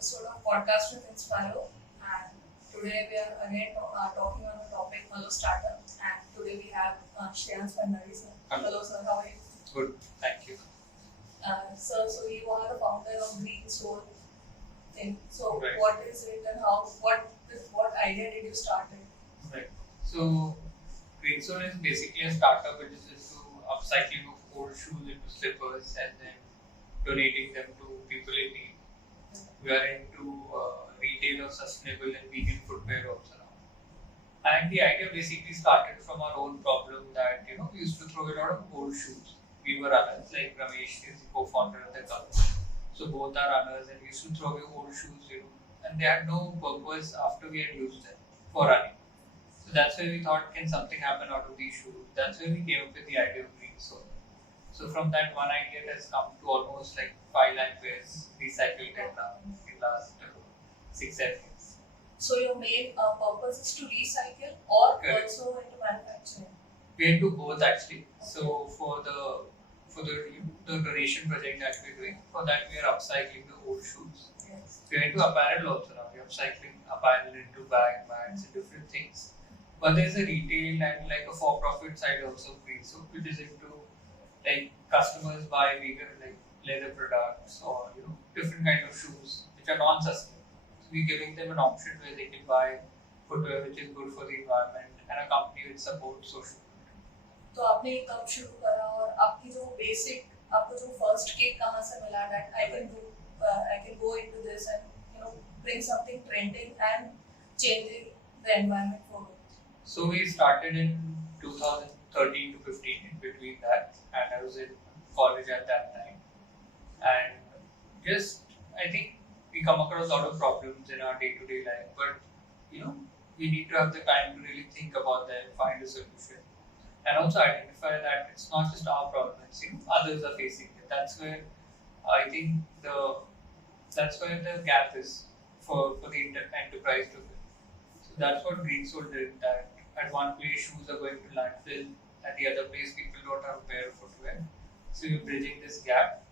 episode of Podcast with Inspiro. And today we are again talking on the topic Hello Startup. And today we have Shreyans Bhandari sir. Hello sir, how are you? Good, thank you. Sir, so you are the founder of Greensole thing. So Right. what is it and what idea did you start it? Right. So, Greensole is basically a startup which is into upcycling of old shoes into slippers and then donating them to people in need. We are into retail of sustainable and vegan footwear also now. And the idea basically started from our own problem that we used to throw a lot of old shoes. We were runners, like Ramesh is the co-founder of the company. So both are runners and we used to throw away old shoes, and they had no purpose after we had used them for running. So that's why we thought, can something happen out of these shoes? That's where we came up with the idea of Greensole. So from that one idea, it has come to almost like 5 lakh pairs recycled till now in last 6-7 years. So your main purpose is to recycle or Correct. also into manufacturing? We do both actually. So for the donation project that we're doing, for that we are upcycling the old shoes. Yes. We're into apparel also now. We're upcycling apparel into mats and different things. But there's a retail and like a for-profit side also of Greensole, which is into like customers buy vegan like leather products or different kind of shoes which are non-sustainable. So we're giving them an option where they can buy footwear which is good for the environment and a company which supports social. तो आपने ये कब शुरू करा और आपकी जो basic आपको जो फर्स्ट किक कहाँ से मिला that I can go into this and bring something trending and changing the environment for good. So we started in 2013 to 15 in between that, and I was in college at that time. And just I think we come across a lot of problems in our day-to-day life, but we need to have the time to really think about them, find a solution, and also identify that it's not just our problem; it's others are facing it. That's where I think that's where the gap is for the enterprise to fill. So that's what Greensole did. That at one place shoes are going to landfill, at the other place people don't have a pair of footwear. So we're bridging this gap,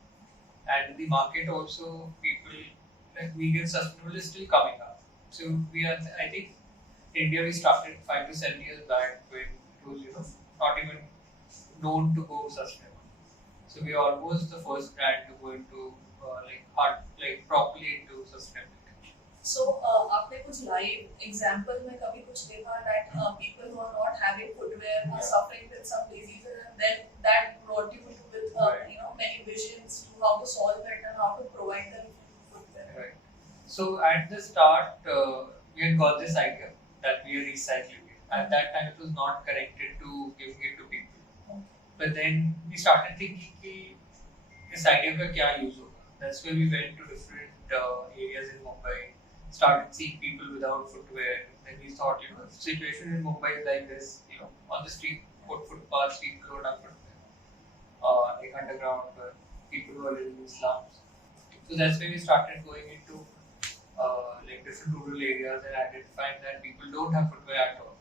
and the market also people like vegan sustainable is still coming up. So we are, I think, India we started 5 to 7 years back when it was not even known to go sustainable. So we are almost the first brand to go into properly into sustainability. So आपने कुछ live example में कभी कुछ देखा that people who are not having footwear are suffering with some diseases and then that brought you with many visions to how to solve it and how to provide them footwear. Right. So at the start, we had got this idea that we are recycling it. At that time, it was not connected to giving it to people. Okay. But then we started thinking कि this idea का क्या use होगा. That's where we went to different areas in Mumbai, started seeing people without footwear. Then we thought, if the situation in Mumbai is like this, on the street, footpaths, people don't have footwear. Like underground, people who are living in slums. So that's where we started going into like different rural areas and identifying that people don't have footwear at all.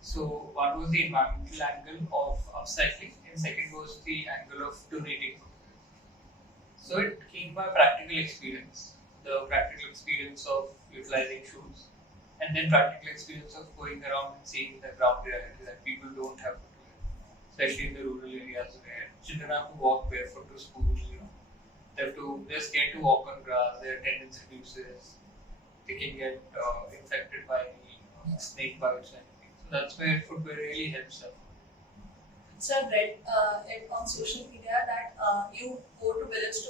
So one was the environmental angle of upcycling, and second was the angle of donating footwear. So it came by practical experience, the practical experience of utilizing shoes, and then practical experience of going around and seeing the ground reality that people don't have footwear, especially in the rural areas where children have to walk barefoot to school. They're scared to walk on grass. Their attendance reduces. They can get infected by the snake bites and anything. So that's where footwear really helps them. So I read it on social media that you go to village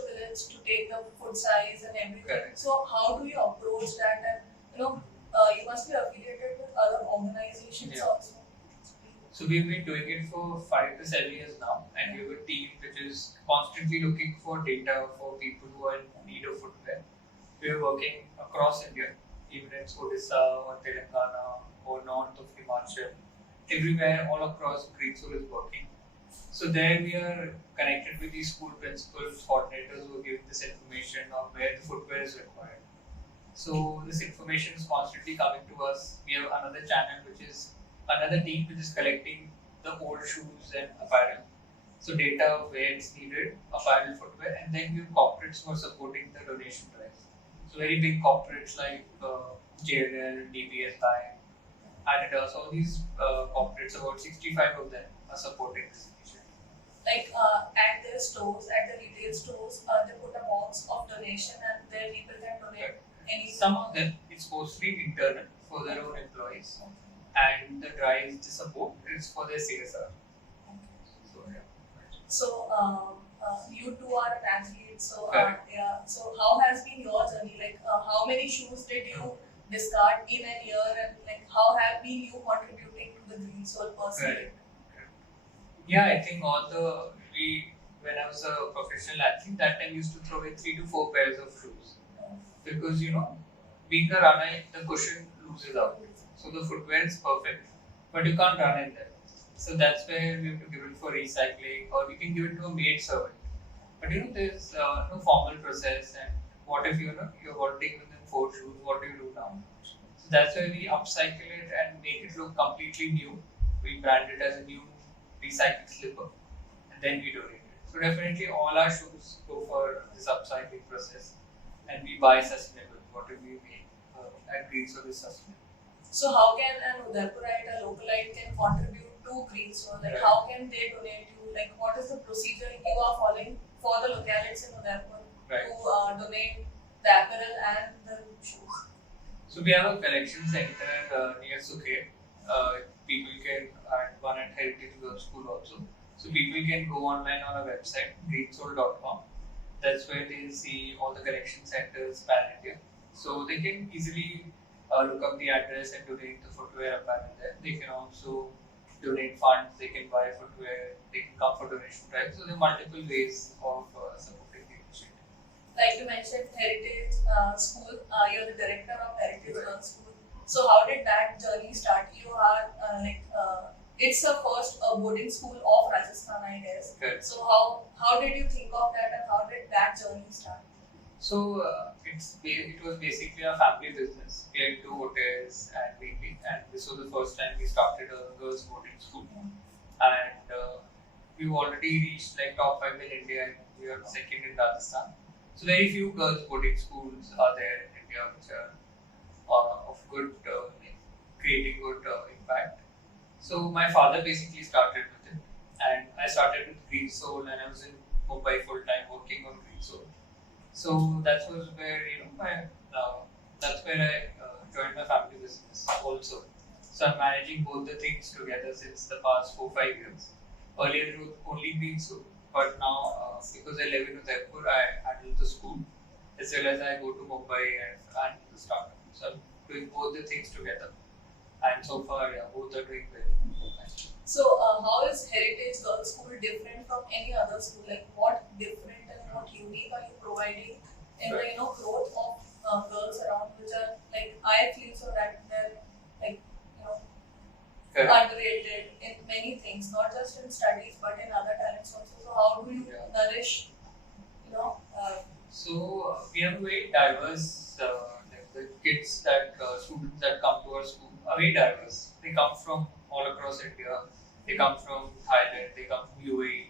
to take the food size and everything. Correct. So how do you approach that? And you must be affiliated with other organizations Yeah. also. So we've been doing it for 5 to 7 years now, and we have a team which is constantly looking for data for people who are in need of footwear. We are working across India, even in Odisha or Telangana or north of Himachal. Everywhere, all across, Greensole is working. So there we are connected with these school principals, coordinators who are giving this information on where the footwear is required. So this information is constantly coming to us. We have another channel which is another team which is collecting the old shoes and apparel. So data of where it's needed, apparel, footwear, and then we have corporates who are supporting the donation drive. So very big corporates like JLL, DBS Bank, Adidas, all these corporates, about 65 of them are supporting this initiative. Like at their stores, at the retail stores, they put a box of donation and there people can donate anything. Some of them, it's mostly internal for their own employees, and the drive, the support is for their CSR. So yeah. So you two are an athlete. So Correct. yeah. So how has been your journey? Like how many shoes did you discard in a year, and like how have been you contributing to the Greensole personally? Correct. Yeah, I think when I was a professional athlete, that time I used to throw in 3 to 4 pairs of shoes because being a runner, the cushion loses out, so the footwear is perfect, but you can't run in there. So that's where we have to give it for recycling, or we can give it to a maid servant. But there's no formal process, and what if you're already given them 4 shoes? What do you do now? So that's why we upcycle it and make it look completely new. We brand it as a new recycled slipper, and then we donate it. So definitely all our shoes go for this upcycling process, and we buy sustainable. Whatever we make at Greensole is sustainable. So how can an Udaipurite, a localite, can contribute to Greensole? Like Right. how can they donate you? Like what is the procedure you are following for the localities in Udaipur Right. to donate the apparel and the shoes? So we have a collection center near Sukhet. People can, and one at Heritage Girls School also. So people can go online on our website, greensole.com. That's where they'll see all the collection centers pan India. So they can easily look up the address and donate the footwear apparel there. They can also donate funds, they can buy footwear, they can come for donation drive. So there are multiple ways of supporting the initiative. Like you mentioned, Heritage School, you're the director of Heritage Girls School. So how did that journey start? You are it's the first boarding school of Rajasthan, I guess. Correct. So how did you think of that, and how did that journey start? So it was basically a family business. We had 2 hotels and baby, and this was the first time we started a girls' boarding school. And we've already reached like top 5 in India, and we are second in Rajasthan. So very few girls' boarding schools are there in India which are of good, creating good impact. So my father basically started with it, and I started with Greensole, and I was in Mumbai full time working on Greensole. So that was where that's where I joined my family business also. So I'm managing both the things together since the past 4-5 years. Earlier it would only Greensole, but now because I live in Udaipur, I handle the school as well as I go to Mumbai and handle the startup. So I'm doing both the things together, and so far both are doing well. So how is Heritage Girls School different from any other school? Like what different and what unique are you providing in the growth of girls around, which are like I feel so that they're like Correct. underrated in many things, not just in studies but in other talents also. So how do you nourish So we have a very diverse, like the kids students that come to our school are very diverse. They come from all across India. They come from Thailand. They come from UAE.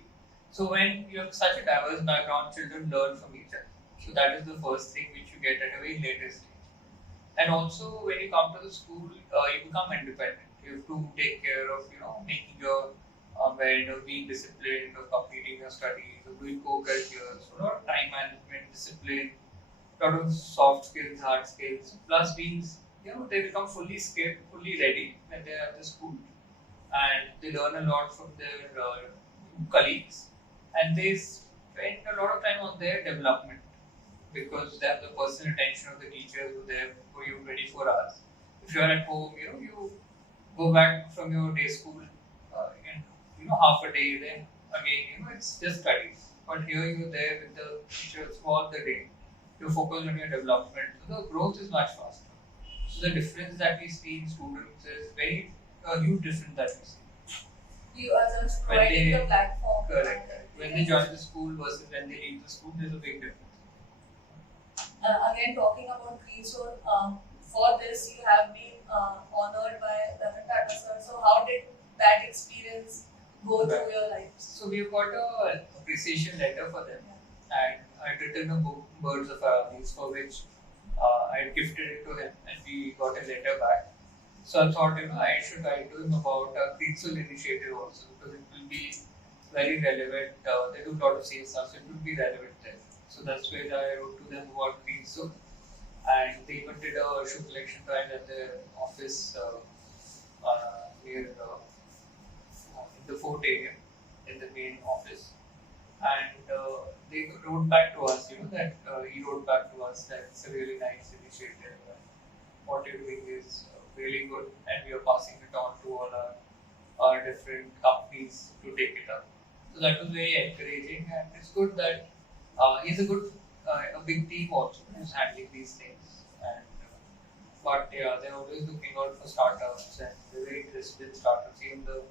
So when you have such a diverse background, children learn from each other. So that is the first thing which you get at a very later stage. And also when you come to the school, you become independent. You have to take care of making your bed, of being disciplined, of completing your studies, of doing co-curriculars, a lot of time management, discipline, a lot of soft skills, hard skills, plus being, they become fully skilled, fully ready when they are at the school, and they learn a lot from their colleagues, and they spend a lot of time on their development because they have the personal attention of the teachers who are there for you 24 hours. If you are at home, you go back from your day school in half a day, then again, it's just studies. But here you're there with the teachers throughout the day. You're focused on your development. So the growth is much faster. So the difference that we see in students is very huge difference that we see. You are just providing the platform. Correct. When they join the school versus when they leave the school, there's a big difference. Again, talking about Greensole, for this you have been honored by Ratan Tata sir. So how did that experience go through your life? So we've got an appreciation letter for them, and I'd written a book, Birds of Our Armies, for which I gifted it to him and we got a letter back. So I thought, I should write to him about a Greensole initiative also because it will be very relevant. They do a lot of CSR, so it will be relevant there. So that's why I wrote to them about Greensole, and they even did a shoe collection drive at their office near in the fort area, in the main office. And they wrote back to us, that he wrote back to us that it's a really nice initiative. And what you're doing is really good, and we are passing it on to all our different companies to take it up. So that was very encouraging, and it's good that he's a big team also who's handling these things. And but yeah, they're always looking out for startups, and they're very interested in startups. Even the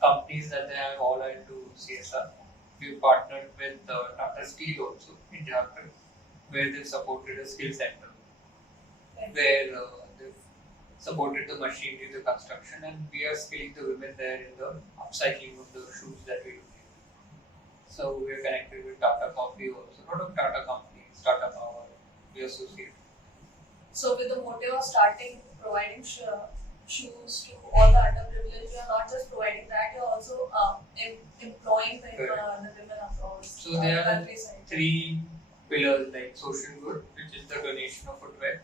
companies that they have all are into CSR. We've partnered with Tata Steel also in Jharkhand, where they've supported a skill center, where they've supported the machinery, the construction, and we are skilling the women there in the upcycling of the shoes that we do. So we are connected with Tata Coffee also, a lot of Tata companies, Tata Power, we associate. So with the motive of starting providing shoes to all the underprivileged, you're not just providing that, you're also employing the women across so there the are countryside. 3 pillars, like social good, which is the donation of footwear,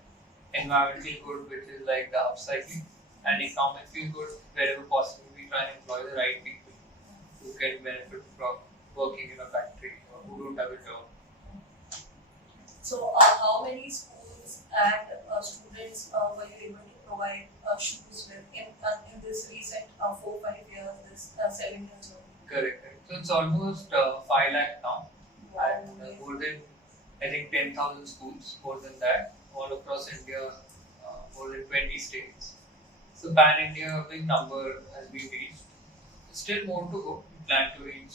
environmental good, which is like the upcycling, and economically good, wherever possible we try and employ the right people who can benefit from working in a factory or who don't have a job. So how many schools and students were you able to provide shoes with in this recent 4-5 years, this 7 years old? Correct. So it's almost 5 lakh now, Wow. and more than, I think, 10,000 schools, more than that, all across India, more than 20 states. So pan India, a big number has been reached. Still more to go. We plan to reach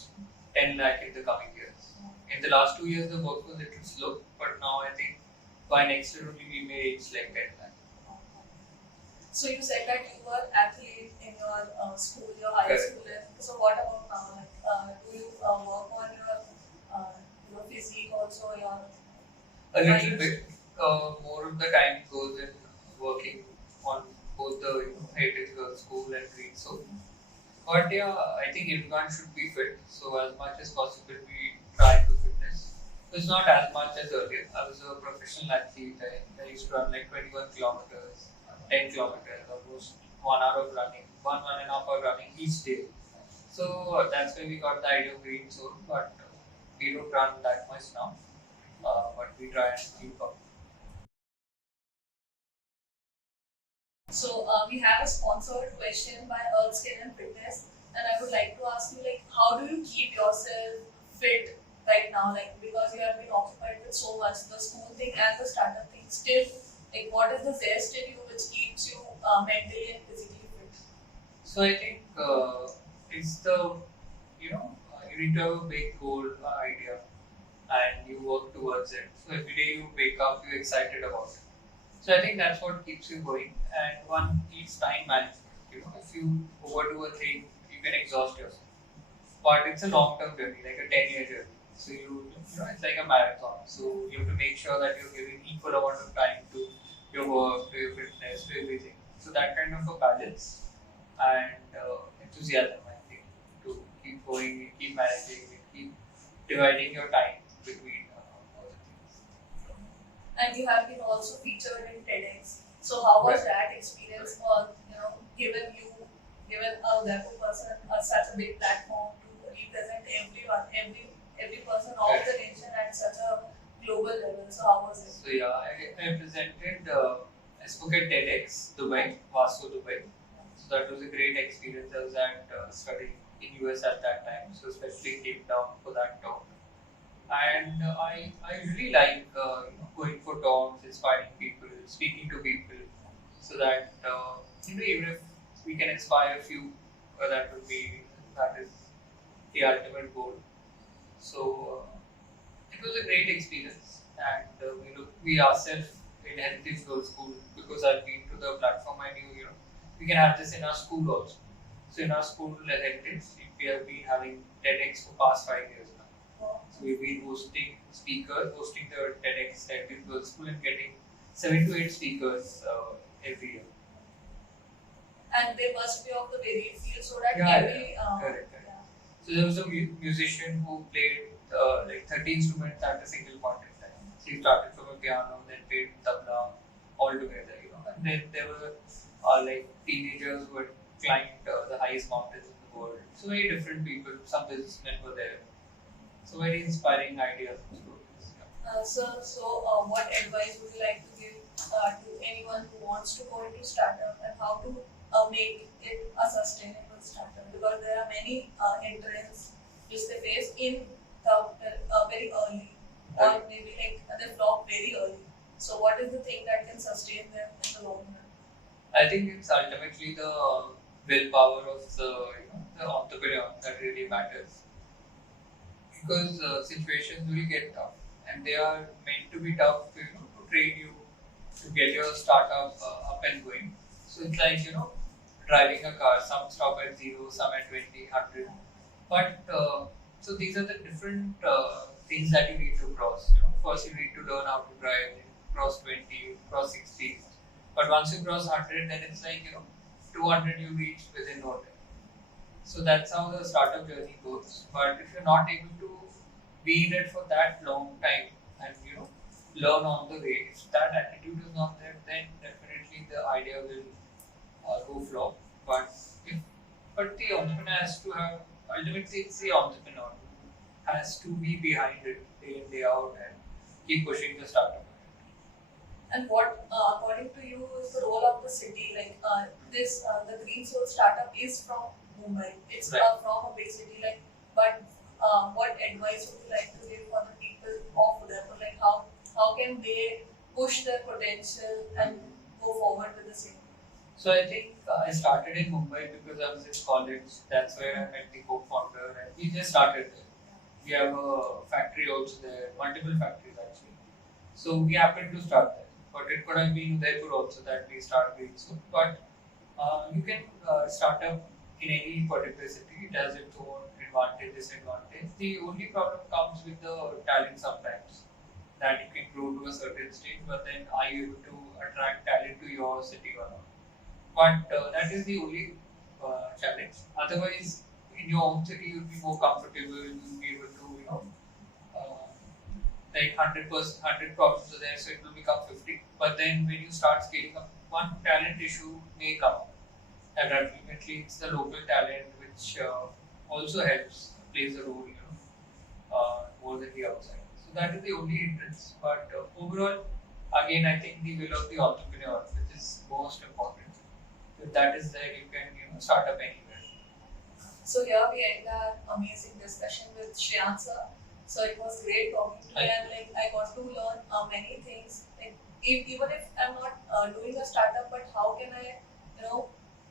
10 lakh in the coming years. In the last 2 years, the work was a little slow, but now I think by next year only we may reach like 10 lakh. So you said that you were athlete in your school, your high Correct. school. So what about now? Like, do you work on your physique also? A little bit. More of the time goes in working on both the Heritage Girls School and Greensole. But yeah, I think everyone should be fit. So as much as possible, we try to fitness. It's not as much as earlier. I was a professional athlete. I used to run like 21 kilometers, 10 kilometers, almost 1 hour of running, 1.5 hour running each day. So that's where we got the idea of Greensole. But we don't run that much now. But we try and keep up. So we have a sponsored question by Earth Skin and Fitness, and I would like to ask you, like, how do you keep yourself fit right now? Like, because you have been occupied with so much, the school thing and the startup thing. Still, like, what is the zest in you which keeps you mentally and physically fit? So I think it's the you need to have a big goal idea and you work towards it. So every day you wake up, you're excited about it. So I think that's what keeps you going. And one needs time management. If you overdo a thing, you can exhaust yourself. But it's a long-term journey, like a 10-year journey. So it's like a marathon. So you have to make sure that you're giving equal amount of time to your work, to your fitness, to everything. So that kind of a balance and enthusiasm, I think, to keep going, keep managing, and keep dividing your time between all the things. And you have been also featured in TEDx. So how was that experience? Given a Udaipur person such a big platform to represent everyone, every person of the nation at such a global level. So how was it? So yeah, I presented. I spoke at TEDx Dubai, Vaso Dubai. So that was a great experience. I was at studying in US at that time, so especially came down for that talk. And I really like going for talks, inspiring people, speaking to people, so that even if we can inspire a few, that is the ultimate goal. So it was a great experience, and we ourselves in Heritage Girls School, because I've been to the platform, I knew we can have this in our school also. So in our school Heritage, we have been having TEDx for past 5 years now. So we've been hosting speakers, hosting the TEDx Heritage Girls School, and getting 7 to 8 speakers every year. And they must be of the varied field so that Yeah, every correct. yeah. So there was a musician who played like 30 instruments at a single point in time. So he started from a piano, then played tabla, all together, you know. And then there were like teenagers who had climbed the highest mountains in the world. So very different people. Some businessmen were there. So very inspiring ideas and stories. Yeah. What advice would you like to give to anyone who wants to go into startup and how to make it a sustainable startup? Because there are many hindrances which they face in the very early, or maybe like they flop very early. So, what is the thing that can sustain them in the long run? I think it's ultimately the willpower of the entrepreneur that really matters. Because situations will get tough, and they are meant to be tough to train you to get your startup up and going. So it's like driving a car. Some stop at 0, some at 20, 100. But so these are the different things that you need to cross. First you need to learn how to drive. Then cross 20, you cross 60. But once you cross 100, then it's like 200 you reach within no time. So that's how the startup journey goes. But if you're not able to be in it for that long time and learn on the way, if that attitude is not there, then definitely the idea will go flop. But the entrepreneur has to have, ultimately it's the entrepreneur who has to be behind it day in day out and keep pushing the startup. And what, according to you, is the role of the city? Like the Greensole startup is from Mumbai. It's Right. From a big city. But what advice would you like to give for the people of Udaipur? Like how can they push their potential and go forward with the same? So I think I started in Mumbai because I was in college. That's where I met the co-founder, and we just started there. We have a factory also there, multiple factories actually. So we happened to start there. But it could have been Udaipur also that we start Greensole. But you can start up in any particular city. It has its own advantage, disadvantage. The only problem comes with the talent sometimes. That you can grow to a certain stage, but then are you able to attract talent to your city or not? But that is the only challenge. Otherwise, in your own city, you'll be more comfortable. You'll be able to, uh, like 100%, 100 problems are there, so it will become 50. But then when you start scaling up, one talent issue may come up. And ultimately, it's the local talent which also helps, plays a role, more than the outside. So that is the only hindrance. But overall, again, I think the will of the entrepreneur, which is most important. If that is there, you can start up anywhere. So here we end our amazing discussion with Shreyans sir. So it was great talking to you, and I got to learn many things. Even if I'm not doing a startup, but how can I,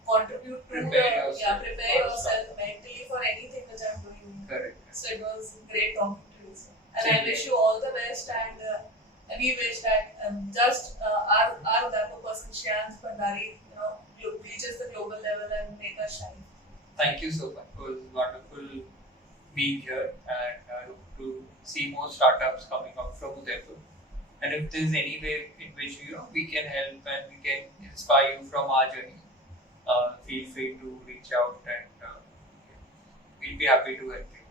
contribute to prepare yourself mentally for anything which I'm doing. Correct. So it was great talking to you, sir. And Same I wish you all the best, and we wish that our Udaipur person Shreyans Bhandari, reaches the global level and make us shine. Thank you so much. It was wonderful being here, and I hope to see more startups coming up from Udaipur. And if there's any way in which we can help and we can inspire you from our journey, feel free to reach out, and we'll be happy to help you.